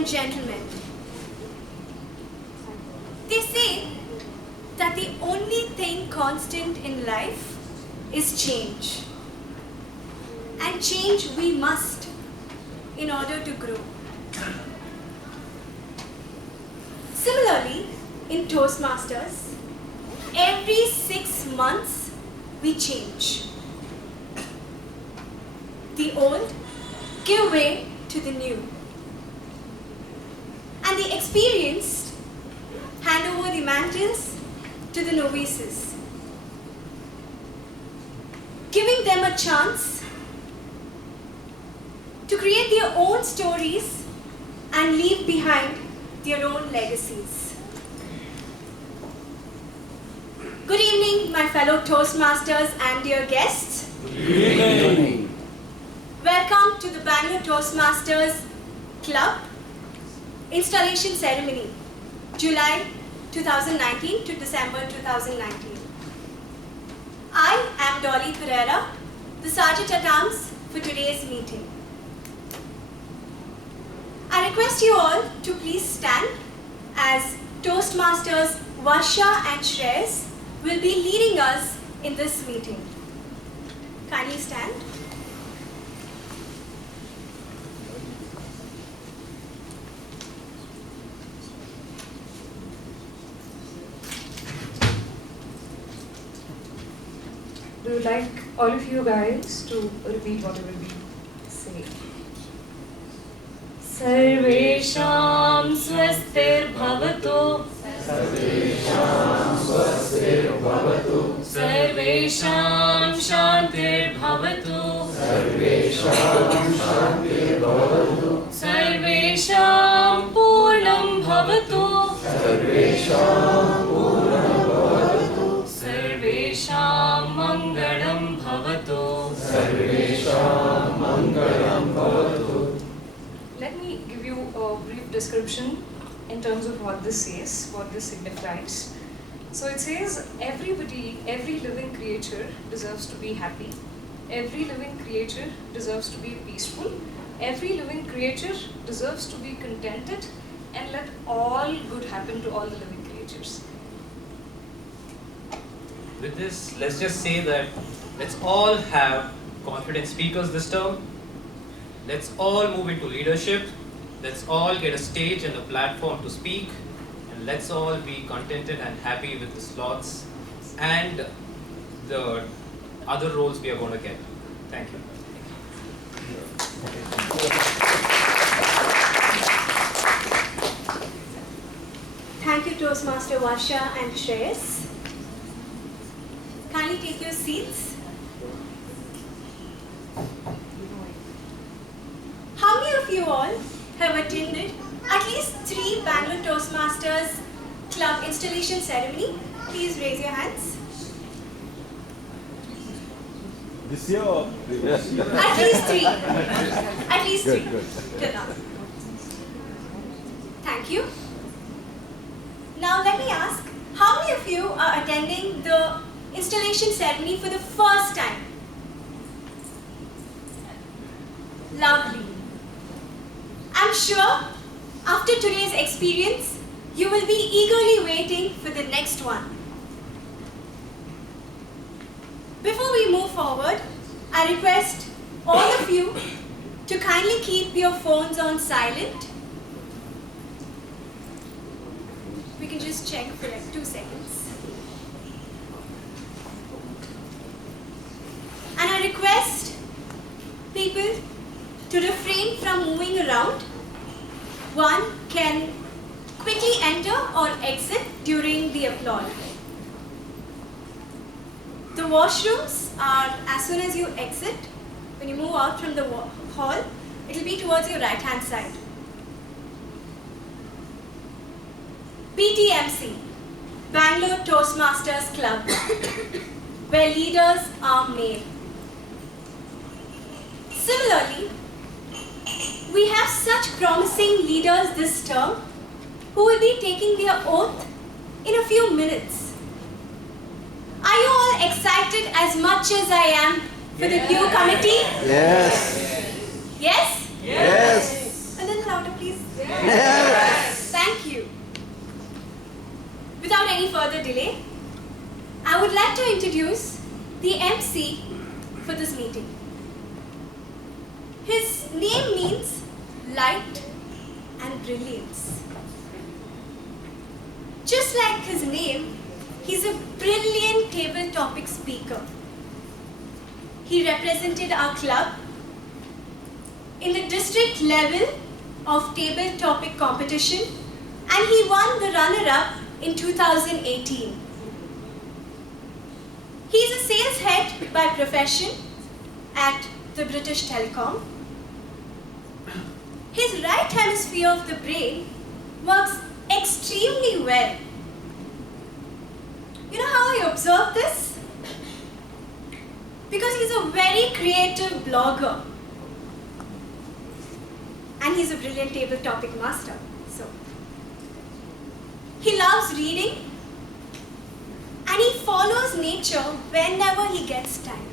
and gentlemen, they say that the only thing constant in life is change. And change we must in order to grow. Similarly, in Toastmasters, every 6 months we change. The old give way to the new. And the experienced hand over the mantles to the novices, giving them a chance to create their own stories and leave behind their own legacies. Good evening, my fellow Toastmasters and dear guests. Good evening. Welcome to the Bangalore Toastmasters Club Installation Ceremony, July 2019 to December 2019. I am Dolly Pereira, the Sergeant at Arms for today's meeting. I request you all to please stand as Toastmasters Varsha and Shreyas will be leading us in this meeting. Kindly stand. We would like all of you guys to repeat whatever we say. Sarvesham swastirбhavatu. Sarvesham swastirбhavatu. Sarvesham shantirbhavatu. Sarvesham shantirbhavatu. Sarvesham purnam bhavatu. Sarvesham purnam bhavatu. Sarvesham mangalam bhavatu. Sarvesham mangalam bhavatu. Let me give you a brief description in terms of what this says, what this signifies. So it says everybody, every living creature deserves to be happy. Every living creature deserves to be peaceful. Every living creature deserves to be contented, and let all good happen to all the living creatures. With this, let's just say that let's all have confident speakers this term. Let's all move into leadership. Let's all get a stage and a platform to speak. And let's all be contented and happy with the slots and the other roles we are going to get. Thank you. Thank you, Toastmaster Varsha and Shreyas. Kindly take your seats. How many of you all have attended at least 3 Bangalore Toastmasters Club installation ceremony? Please raise your hands. This year or previous year? At least 3. At least 3. Good. Till now. Thank you. Now let me ask, how many of you are attending the installation ceremony for the first time? Lovely. I'm sure after today's experience, you will be eagerly waiting for the next one. Before we move forward, I request all of you to kindly keep your phones on silent. We can just check for like 2 seconds. And I request people to refrain from moving around. One can quickly enter or exit during the applaud. The washrooms are as soon as you exit, when you move out from the hall, it will be towards your right hand side. BTMC, Bangalore Toastmasters Club, where leaders are made. Similarly, we have such promising leaders this term who will be taking their oath in a few minutes. Are you all excited as much as I am for the new committee? Yes. Yes? Yes. A little louder, please. Thank you. Without any further delay, I would like to introduce the MC for this meeting. His name means light and brilliance. Just like his name, he's a brilliant table topic speaker. He represented our club in the district level of table topic competition and he won the runner-up in 2018. He's a sales head by profession at the British Telecom. His right hemisphere of the brain works extremely well. You know how I observe this? Because he's a very creative blogger. And he's a brilliant table topic master. So, he loves reading and he follows nature whenever he gets time.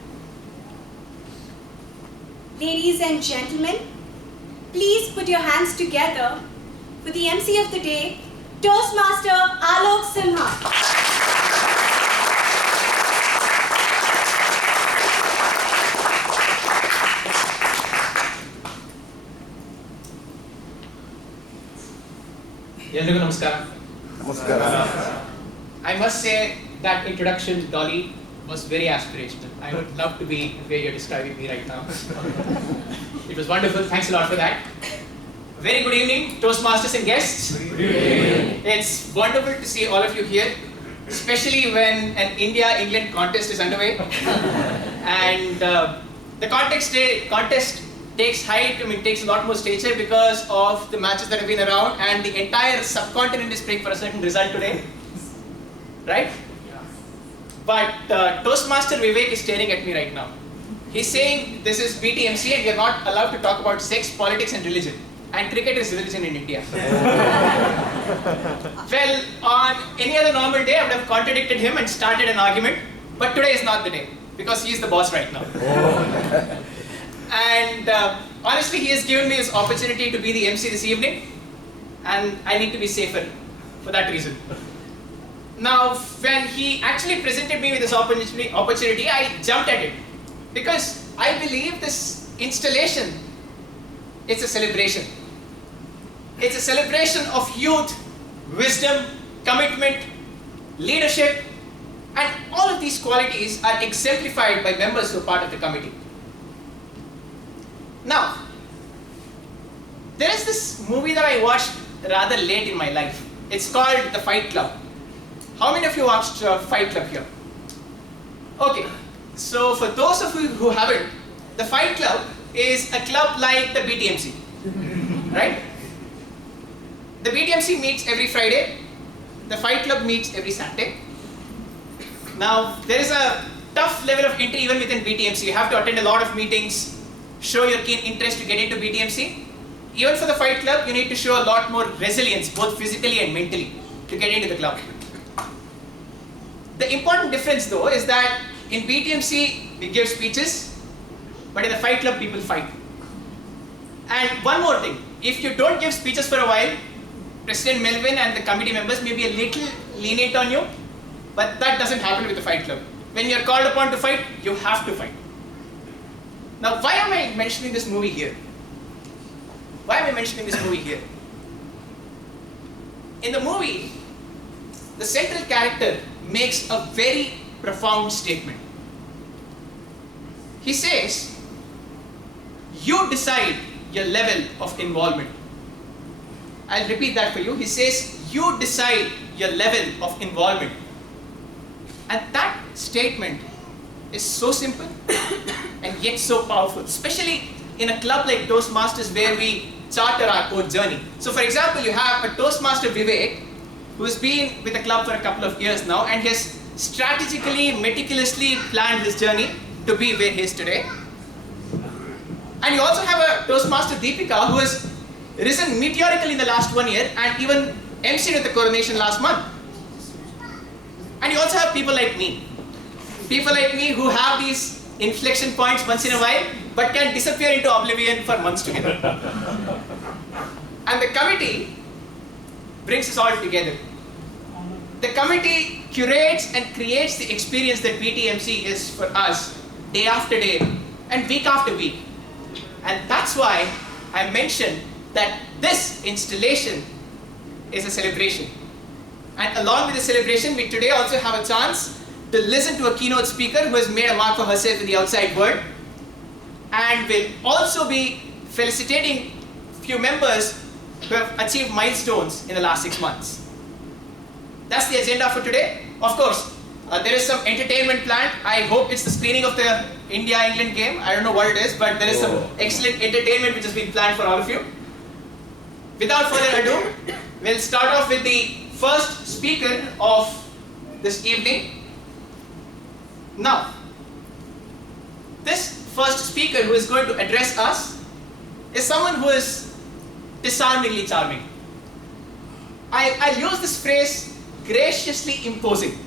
Ladies and gentlemen, please put your hands together for the MC of the day, Toastmaster Alok Simha. ಎಲ್ರಿಗೂ ನಮಸ್ಕಾರ. ನಮಸ್ಕಾರ. I must say that introduction, Dolly, was very aspirational. I would love to be where you're describing me right now. It was wonderful. Thanks a lot for that. Very good evening, Toastmasters and guests. Good evening. It's wonderful to see all of you here, especially when an India-England contest is underway. And the contest takes height, takes a lot more stature because of the matches that have been around, and the entire subcontinent is praying for a certain result today. Right? But Toastmaster Vivek is staring at me right now. He's saying this is BTMC and we are not allowed to talk about sex, politics and religion. And cricket is religion in India. Well, on any other normal day I would have contradicted him and started an argument. But today is not the day because he is the boss right now. And honestly, he has given me this opportunity to be the MC this evening, and I need to be safer for that reason. Now, when he actually presented me with this opportunity, I jumped at it because I believe this installation is a celebration. It's a celebration of youth, wisdom, commitment, leadership, and all of these qualities are exemplified by members who are part of the committee. Now, there is this movie that I watched rather late in my life. It's called The Fight Club. How many of you watched Fight Club here? Okay, so for those of you who haven't, The Fight Club is a club like the BTMC, right? The BTMC meets every Friday. The Fight Club meets every Saturday. Now, there is a tough level of entry even within BTMC. You have to attend a lot of meetings, show your keen interest to get into BTMC. Even for the Fight Club, you need to show a lot more resilience, both physically and mentally, to get into the club. The important difference though is that in BTMC, we give speeches, but in the Fight Club, people fight. And one more thing, if you don't give speeches for a while, President Melvin and the committee members may be a little lenient on you, but that doesn't happen with the Fight Club. When you're called upon to fight, you have to fight. Now, why am I mentioning this movie here? Why am I mentioning this movie here? In the movie, the central character makes a very profound statement. He says, you decide your level of involvement. I'll repeat that for you. He says, you decide your level of involvement. And that statement is so simple and yet so powerful, especially in a club like Toastmasters where we charter our own journey. So for example, you have a Toastmaster Vivek who has been with the club for a couple of years now and has strategically, meticulously planned his journey to be where he is today. And you also have a Toastmaster Deepika who has risen meteorically in the last 1 year and even MC'd at the coronation last month. And you also have people like me. People like me who have these inflection points once in a while, but can disappear into oblivion for months together. And the committee brings us all together. The committee curates and creates the experience that BTMC is for us day after day and week after week. And that's why I mentioned that this installation is a celebration. And along with the celebration, we today also have a chance to listen to a keynote speaker who has made a mark for herself in the outside world, and will also be felicitating few members who have achieved milestones in the last 6 months. That's the agenda for today. Of course, there is some entertainment planned. I hope it's the screening of the India-England game. I don't know what it is, but there is some excellent entertainment which has been planned for all of you. Without further ado, we'll start off with the first speaker of this evening. Now, this first speaker who is going to address us is someone who is disarmingly charming. I use this phrase, graciously imposing.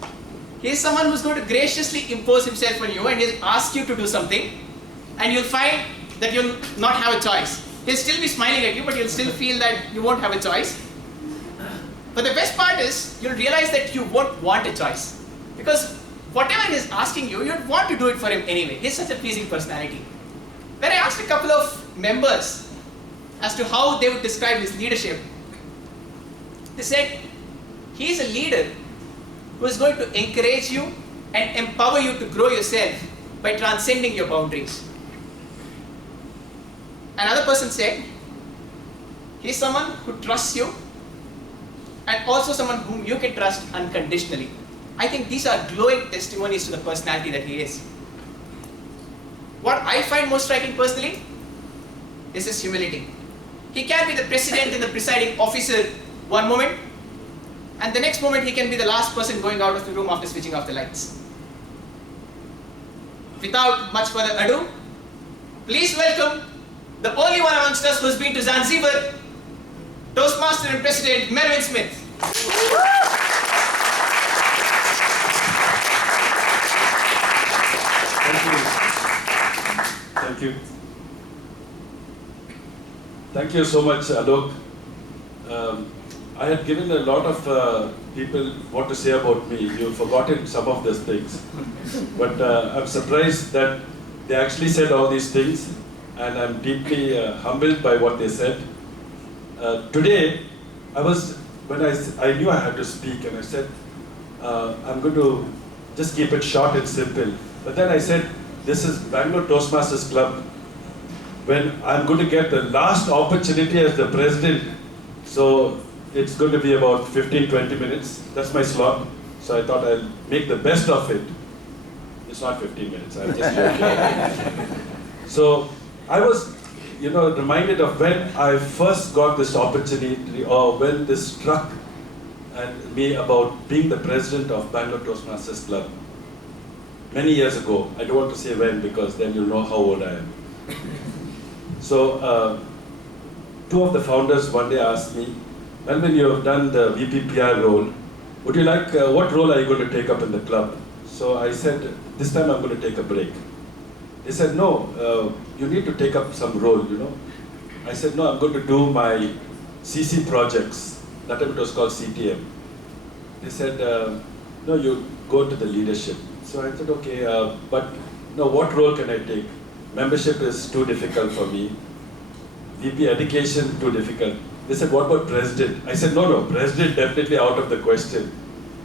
He is someone who's going to graciously impose himself on you, and he'll ask you to do something, and you'll find that you'll not have a choice. He'll still be smiling at you, but you'll still feel that you won't have a choice. But the best part is, you'll realize that you won't want a choice. Because whatever he's asking you, you'd want to do it for him anyway. He's such a pleasing personality. When I asked a couple of members as to how they would describe his leadership, they said, he's a leader who is going to encourage you and empower you to grow yourself by transcending your boundaries. Another person said, he's someone who trusts you and also someone whom you can trust unconditionally. I think these are glowing testimonies to the personality that he is. What I find most striking personally is his humility. He can be the president and the presiding officer one moment, and the next moment he can be the last person going out of the room after switching off the lights. Without much further ado, please welcome the only one amongst us who's been to Zanzibar, Toastmaster and President Melvin Smith. Thank you. Thank you so much, Alok. I had given a lot of people what to say about me. You've forgotten some of these things. But I'm surprised that they actually said all these things, and I'm deeply humbled by what they said. Today, when I knew I had to speak, and I said, I'm going to just keep it short and simple. But then I said, this is Bangalore Toastmasters Club, when I'm going to get the last opportunity as the president. So it's going to be about 15-20 minutes. That's my slot. So I thought I'll make the best of it. It's not 15 minutes, I'm just joking. So I was, reminded of when I first got this opportunity, or when this struck me about being the president of Bangalore Toastmasters Club. Many years ago. I don't want to say when, because then you'll know how old I am. So, two of the founders one day asked me, Melvin, you have done the VPPR role. Would you like, what role are you going to take up in the club? So I said, this time I'm going to take a break. They said, no, you need to take up some role, I said, no, I'm going to do my CC projects. That time it was called CTM. They said, no, you go to the leadership. So I said, okay, but no, what role can I take? Membership is too difficult for me. VP education, too difficult. They said, what about president? I said, no, president definitely out of the question.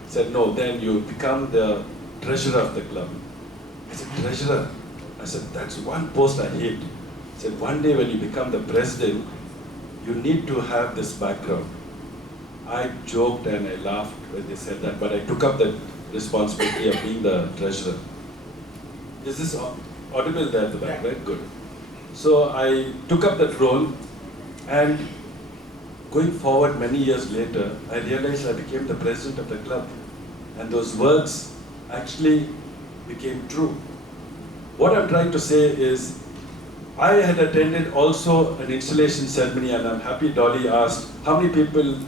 They said, no, then you become the treasurer of the club. I said, treasurer? I said, that's one post I hate. I said, one day when you become the president, you need to have this background. I joked and I laughed when they said that, but I took up the responsibility of being the treasurer. Is this audible there at the back, right? Good. So I took up that role, and going forward many years later, I realized I became the president of the club, and those words actually became true. What I'm trying to say is, I had attended also an installation ceremony, and I'm happy Dolly asked, how many people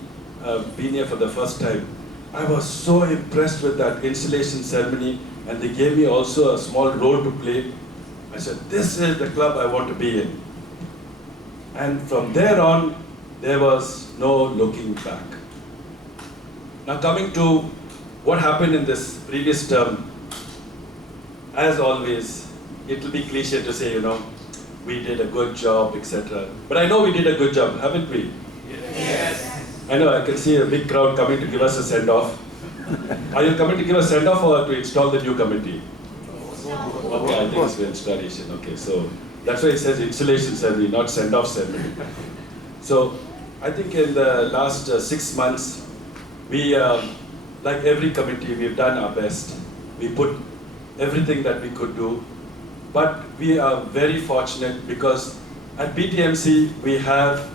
been here for the first time? I was so impressed with that installation ceremony, and they gave me also a small role to play. I said, this is the club I want to be in. And from there on, there was no looking back. Now coming to what happened in this previous term, as always, it will be cliche to say, we did a good job, etc. But I know we did a good job, haven't we? Yes. I know, I can see a big crowd coming to give us a send-off. Are you coming to give a send-off or to install the new committee? Okay, I think it's the installation. Okay, so that's why it says installation ceremony, not send-off ceremony. So I think in the last 6 months, we, like every committee, we've done our best. We put everything that we could do. But we are very fortunate because at BTMC, we have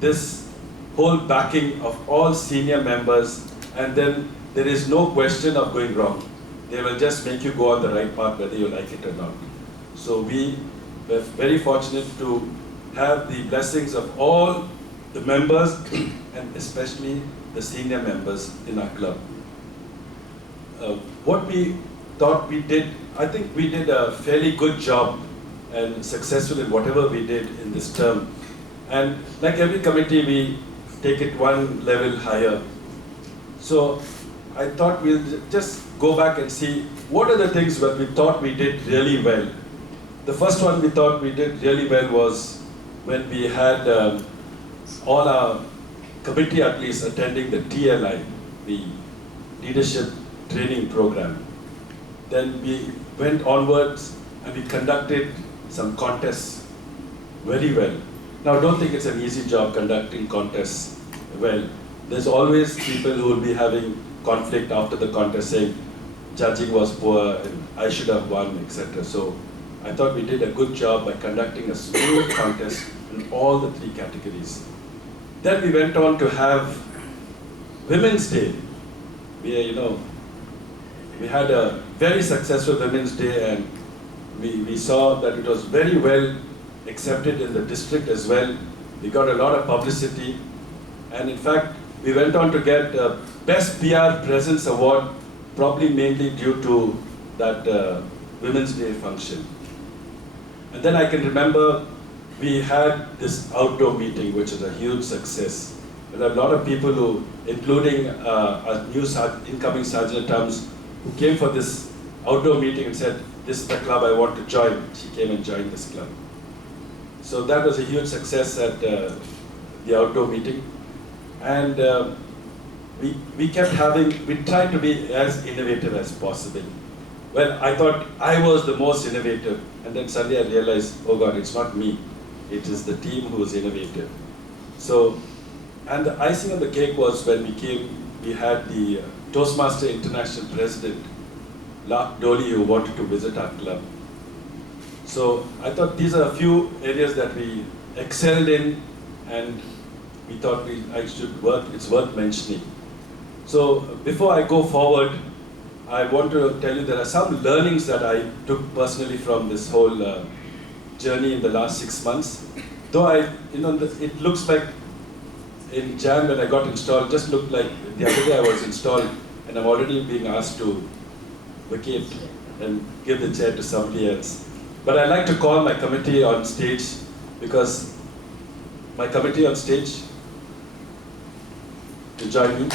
this whole backing of all senior members, and then there is no question of going wrong. They will just make you go on the right path whether you like it or not. So we were very fortunate to have the blessings of all the members and especially the senior members in our club. What we thought we did, I think we did a fairly good job and successful in whatever we did in this term. And like every committee, we take it one level higher. So I thought we'll just go back and see what are the things that we thought we did really well. The first one we thought we did really well was when we had all our committee at least attending the TLI, the Leadership Training Program. Then we went onwards and we conducted some contests very well. Now don't think it's an easy job conducting contests well. There's always people who will be having conflict after the contest saying judging was poor and I should have won, etc. So I thought we did a good job by conducting a smooth contest in all the 3 categories. Then we went on to have Women's Day. We had a very successful Women's Day, and we saw that it was very well accepted in the district as well. We got a lot of publicity, and in fact, we went on to get Best PR Presence Award, probably mainly due to that Women's Day function. And then I can remember we had this outdoor meeting, which is a huge success. There are a lot of people who, including our new incoming Sergeant Tums, who came for this outdoor meeting and said, this is the club I want to join. She came and joined this club. So that was a huge success at the outdoor meeting. And we tried to be as innovative as possible. Well, I thought I was the most innovative, and then suddenly I realized, oh God, it's not me. It is the team who is innovative. So, and the icing on the cake was when we had the Toastmaster International President, Lark Doley, who wanted to visit our club. So I thought these are a few areas that we excelled in, and we thought it's worth mentioning. So before I go forward, I want to tell you there are some learnings that I took personally from this whole journey in the last 6 months. Though it looks like in Jan when I got installed, just looked like the other day I was installed and I'm already being asked to vacate and give the chair to somebody else. But I like to call my committee on stage because my committee on stage, to join me.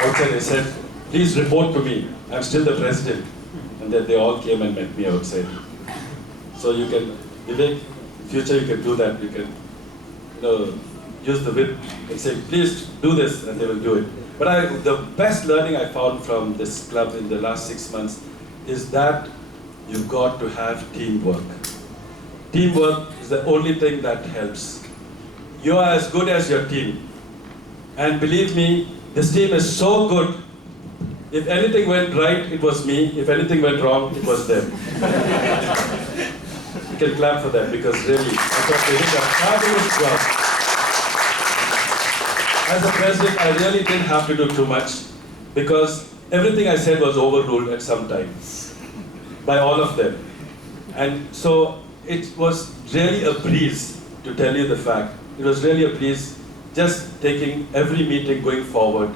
Outside I said, please report to me, I'm still the president. And then they all came and met me outside. So you can, Vivek, in future you can do that. You can use the whip and say, please do this, and they will do it. But the best learning I found from this club in the last 6 months is that you've got to have teamwork. Teamwork is the only thing that helps. You are as good as your team. And believe me, this team is so good. If anything went right, it was me. If anything went wrong, it was them. You can clap for them because really, I thought they did a fabulous job. As a president, I really didn't have to do too much because everything I said was overruled at some time by all of them. And so it was really a breeze to to tell you the fact. It was really a breeze, just taking every meeting going forward.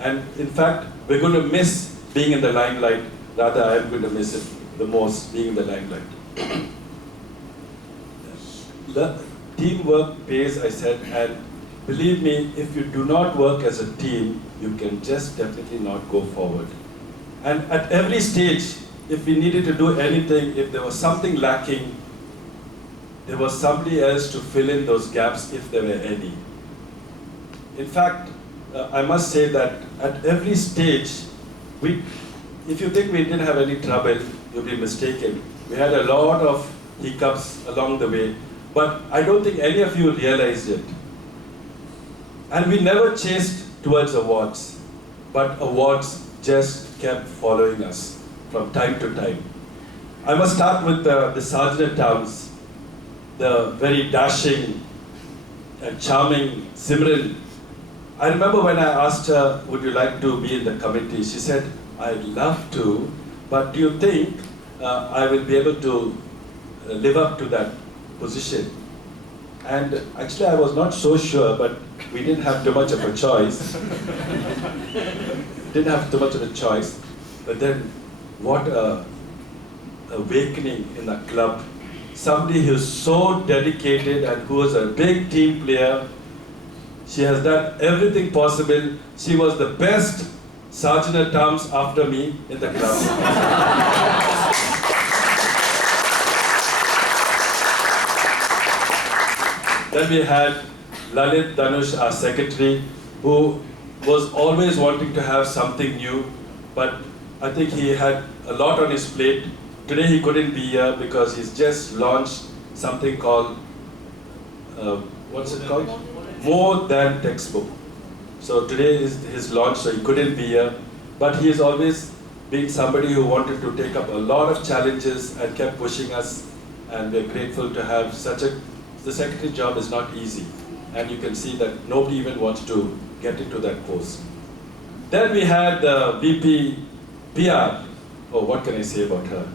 And in fact, we're going to miss being in the limelight. Rather, I'm going to miss it the most, being in the limelight. Teamwork pays, I said, and believe me, if you do not work as a team, you can just definitely not go forward. And at every stage, if we needed to do anything, if there was something lacking, there was somebody else to fill in those gaps if there were any. In fact, I must say that at every stage, if you think we didn't have any trouble, you'll be mistaken. We had a lot of hiccups along the way, but I don't think any of you realized it. And we never chased towards awards, but awards just kept following us from time to time. I must start with the Sergeant Towns, the very dashing and charming Simran. I remember when I asked her, would you like to be in the committee? She said, I'd love to, but do you think I will be able to live up to that position? And actually I was not so sure, but we didn't have too much of a choice. But then what a awakening in the club. Somebody who's so dedicated and who is a big team player. She has done everything possible. She was the best sergeant at arms after me in the club. Then we had Lalit Dhanush, our secretary, who was always wanting to have something new, but I think he had a lot on his plate. Today he couldn't be here because he's just launched something called, what's it called? More Than Textbook. So today is his launch, so he couldn't be here. But he has always been somebody who wanted to take up a lot of challenges and kept pushing us. And we're grateful to have the secretary job is not easy. And you can see that nobody even wants to get into that post. Then we had the VP PR. Oh, what can I say about her?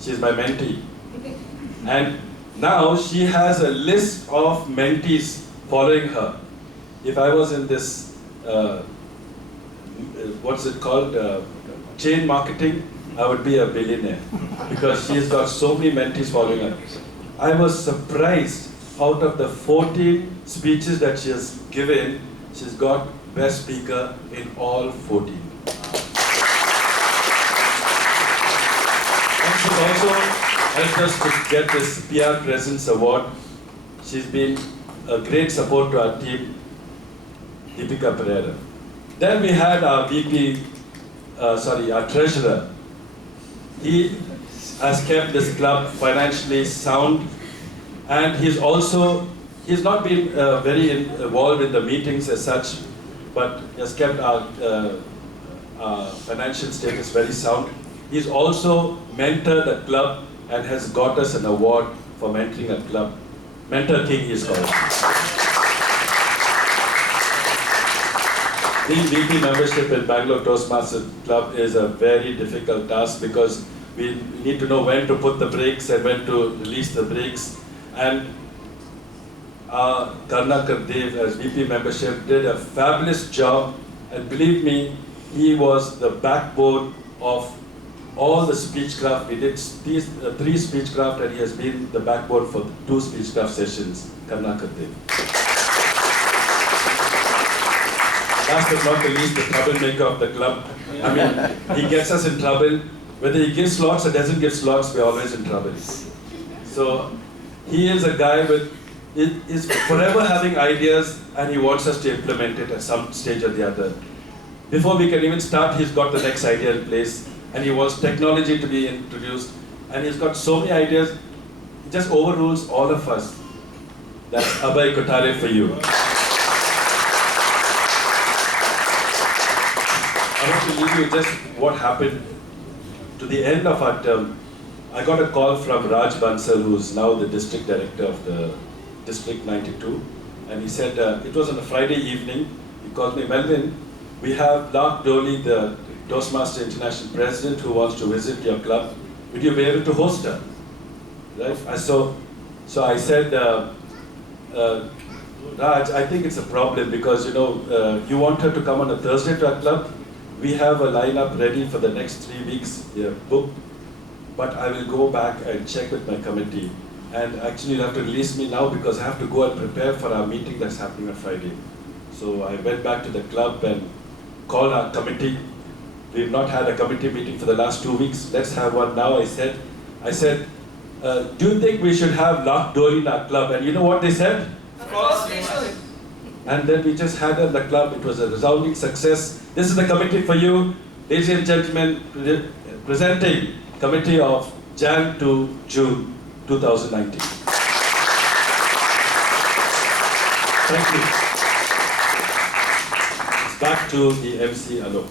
She's my mentee. And now she has a list of mentees following her. If I was in this, what's it called, chain marketing, I would be a billionaire because she's got so many mentees following her. I was surprised, out of the 14 speeches that she has given, she's got best speaker in all 14. And she's also helped us to get this PR Presence Award. She's been a great support to our team, Deepika Pereira. Then we had our our treasurer. He has kept this club financially sound, and he's not been very involved in the meetings as such, but has kept our financial status very sound. He's also mentored the club and has got us an award for mentoring a club. Mentor King is called. Being VP membership in Bangalore Toastmasters Club is a very difficult task because we need to know when to put the brakes and when to release the brakes. And Karnakar Dev as VP membership did a fabulous job, and believe me, he was the backbone of all the speechcraft. We did these 3 speechcraft, and he has been the backbone for 2 speechcraft sessions, Karnakar Dev. Last but not the least, the troublemaker of the club. I mean, he gets us in trouble. Whether he gives slots or doesn't give slots, we're always in trouble. So he is a guy is forever having ideas, and he wants us to implement it at some stage or the other. Before we can even start, he's got the next idea in place, and he wants technology to be introduced, and he's got so many ideas, he just overrules all of us. That's Abhay Kothare for you. I want to leave you just what happened to the end of our term. I got a call from Raj Bansal, who's now the district director of the District 92, and he said, it was on a Friday evening, he called me, Melvin, we have Lark Doley, the Toastmaster International President, who wants to visit your club. Would you be able to host her? Right? So I said, Raj, I think it's a problem because you want her to come on a Thursday to our club. We have a lineup ready for the next 3 weeks, booked. But I will go back and check with my committee. And actually, you'll have to release me now because I have to go and prepare for our meeting that's happening on Friday. So I went back to the club and called our committee. We've not had a committee meeting for the last 2 weeks. Let's have one now, I said. Do you think we should have locked door in our club? And you know what they said? Of course we should. And then we just had it in the club. It was a resounding success. This is the committee for you. Ladies and gentlemen, presenting committee of Jan to June 2019. Thank you. It's back to the MC Alok.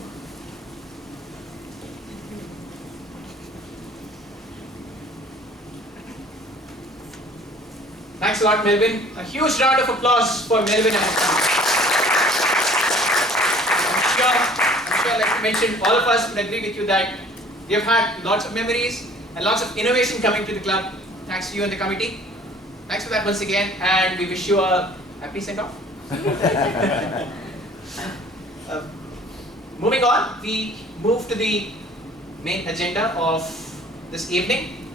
Thanks a lot, Melvin. A huge round of applause for Melvin and his family. I'm sure, like you mentioned, all of us would agree with you that we have had lots of memories and lots of innovation coming to the club. Thanks to you and the committee. Thanks for that once again, and we wish you a happy send-off. Moving on, we move to the main agenda of this evening,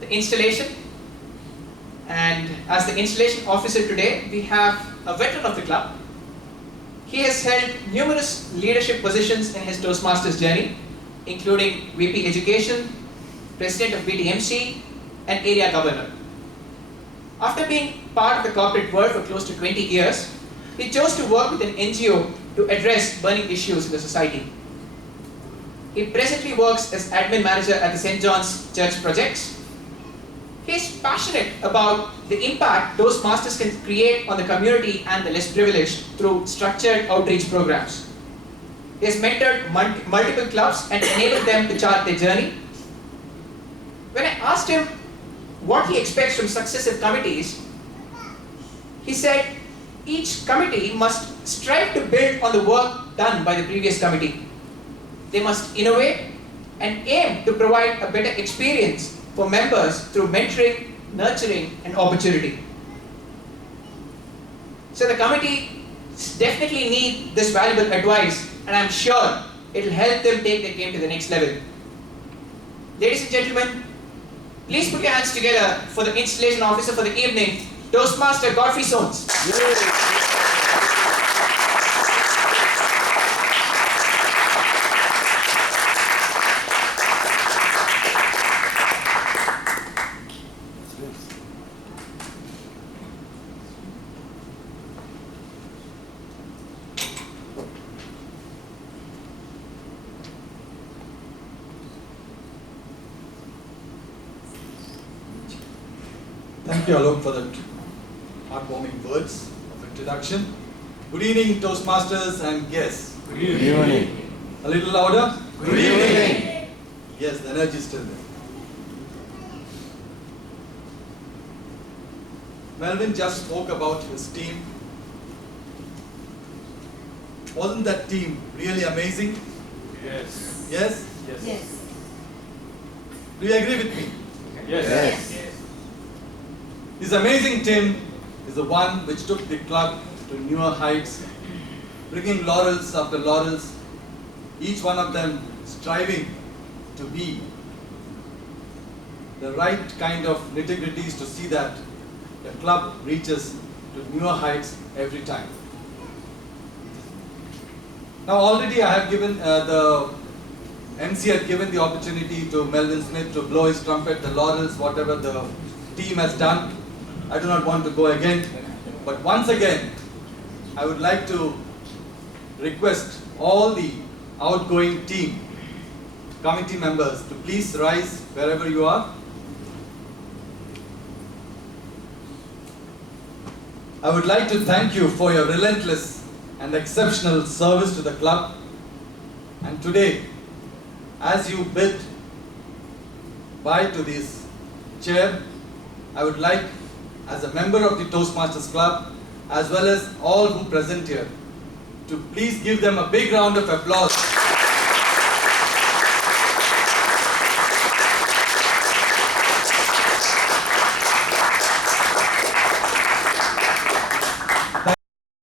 the installation. And as the installation officer today, we have a veteran of the club. He has held numerous leadership positions in his Toastmasters journey, including VP Education, President of BTMC, and Area Governor. After being part of the corporate world for close to 20 years, he chose to work with an NGO to address burning issues in the society. He presently works as admin manager at the St. John's Church Projects. He is passionate about the impact Toastmasters can create on the community and the less privileged through structured outreach programs. He has mentored multiple clubs and enabled them to chart their journey. When I asked him what he expects from successive committees, he said each committee must strive to build on the work done by the previous committee. They must innovate and aim to provide a better experience for members through mentoring, nurturing, and opportunity. So the committee definitely need this valuable advice, and I'm sure it will help them take their game to the next level. Ladies and gentlemen, please put your hands together for the installation officer for the evening, Toastmaster Godfrey Soames. Thank you, Alok, for that heartwarming words of introduction. Good evening, Toastmasters and guests. Good evening. A little louder. Good evening. Yes, the energy is still there. Melvin just spoke about his team. Wasn't that team really amazing? Yes. Yes? Yes. Do you agree with me? Yes. This amazing team is the one which took the club to newer heights, bringing laurels after laurels, each one of them striving to be the right kind of nitty-gritties to see that the club reaches to newer heights every time. Now already I have given, the MC had given the opportunity to Melvin Smith to blow his trumpet, the laurels, whatever the team has done. I do not want to go again, but once again, I would like to request all the outgoing team, committee members to please rise wherever you are. I would like to thank you for your relentless and exceptional service to the club. And today, as you bid bye to this chair, I would like, as a member of the Toastmasters Club, as well as all who present here, to please give them a big round of applause.